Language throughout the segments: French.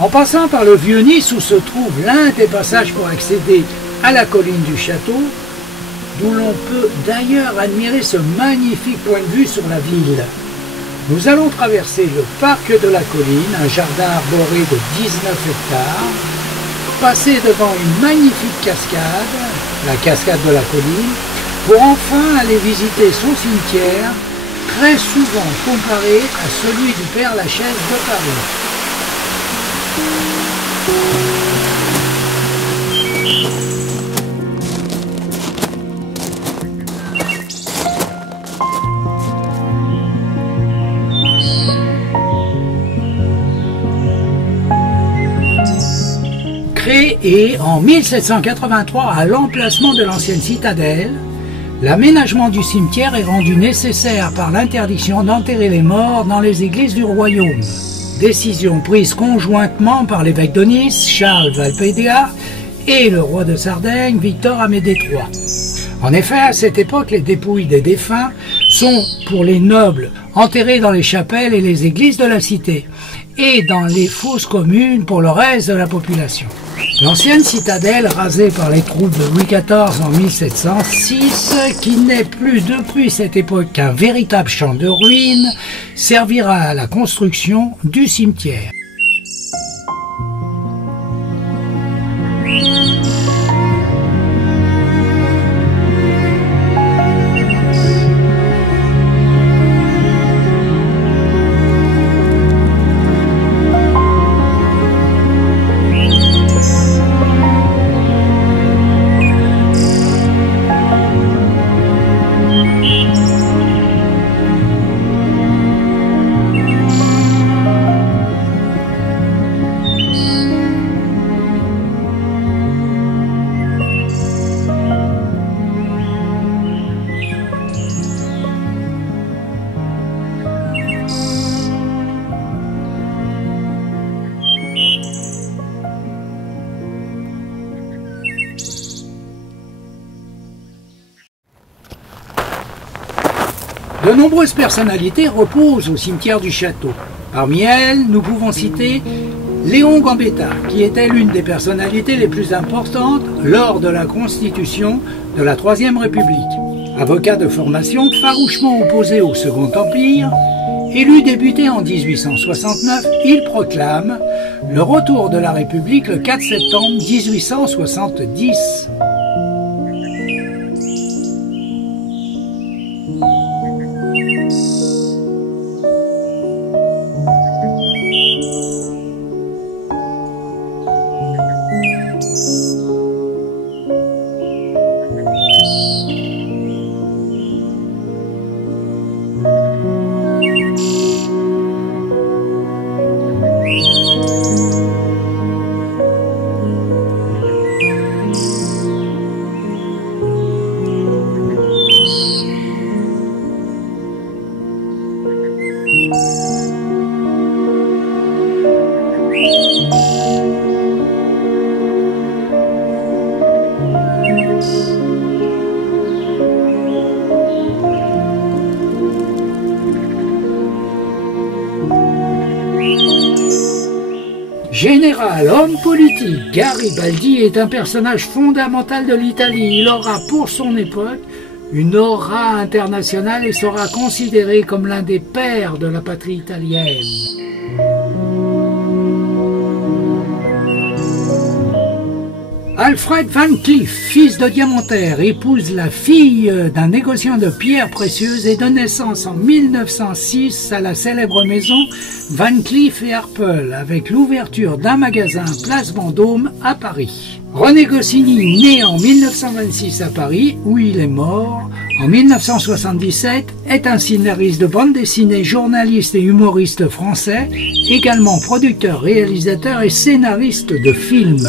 En passant par le Vieux-Nice où se trouve l'un des passages pour accéder à la colline du château, d'où l'on peut d'ailleurs admirer ce magnifique point de vue sur la ville. Nous allons traverser le parc de la colline, un jardin arboré de 19 hectares, passer devant une magnifique cascade, la cascade de la colline, pour enfin aller visiter son cimetière, très souvent comparé à celui du Père-Lachaise de Paris. Créé en 1783 à l'emplacement de l'ancienne citadelle, l'aménagement du cimetière est rendu nécessaire par l'interdiction d'enterrer les morts dans les églises du royaume. Décision prise conjointement par l'évêque de Nice, Charles Valpédia, et le roi de Sardaigne, Victor Amédée III. En effet, à cette époque, les dépouilles des défunts sont, pour les nobles, enterrées dans les chapelles et les églises de la cité, et dans les fosses communes pour le reste de la population. L'ancienne citadelle, rasée par les troupes de Louis XIV en 1706, qui n'est plus depuis cette époque qu'un véritable champ de ruines, servira à la construction du cimetière. De nombreuses personnalités reposent au cimetière du château. Parmi elles, nous pouvons citer Léon Gambetta, qui était l'une des personnalités les plus importantes lors de la constitution de la Troisième République. Avocat de formation farouchement opposé au Second Empire, élu député en 1869, il proclame le retour de la République le 4 septembre 1870. Général, homme politique, Garibaldi est un personnage fondamental de l'Italie. Il aura pour son époque une aura internationale et sera considéré comme l'un des pères de la patrie italienne. Alfred Van Cleef, fils de diamantaire, épouse la fille d'un négociant de pierres précieuses et donne naissance en 1906 à la célèbre maison Van Cleef et Arpels, avec l'ouverture d'un magasin place Vendôme à Paris. René Goscinny, né en 1926 à Paris, où il est mort en 1977, est un scénariste de bande dessinée, journaliste et humoriste français, également producteur, réalisateur et scénariste de films.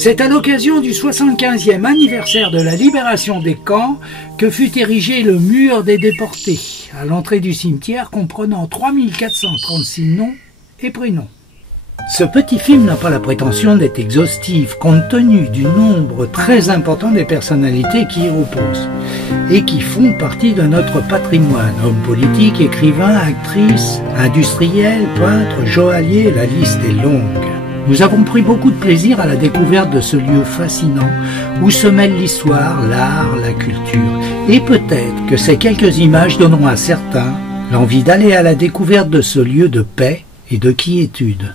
C'est à l'occasion du 75e anniversaire de la libération des camps que fut érigé le mur des déportés, à l'entrée du cimetière comprenant 3436 noms et prénoms. Ce petit film n'a pas la prétention d'être exhaustif, compte tenu du nombre très important des personnalités qui y reposent et qui font partie de notre patrimoine. Hommes politiques, écrivains, actrices, industriels, peintres, joailliers, la liste est longue. Nous avons pris beaucoup de plaisir à la découverte de ce lieu fascinant où se mêlent l'histoire, l'art, la culture. Et peut-être que ces quelques images donneront à certains l'envie d'aller à la découverte de ce lieu de paix et de quiétude.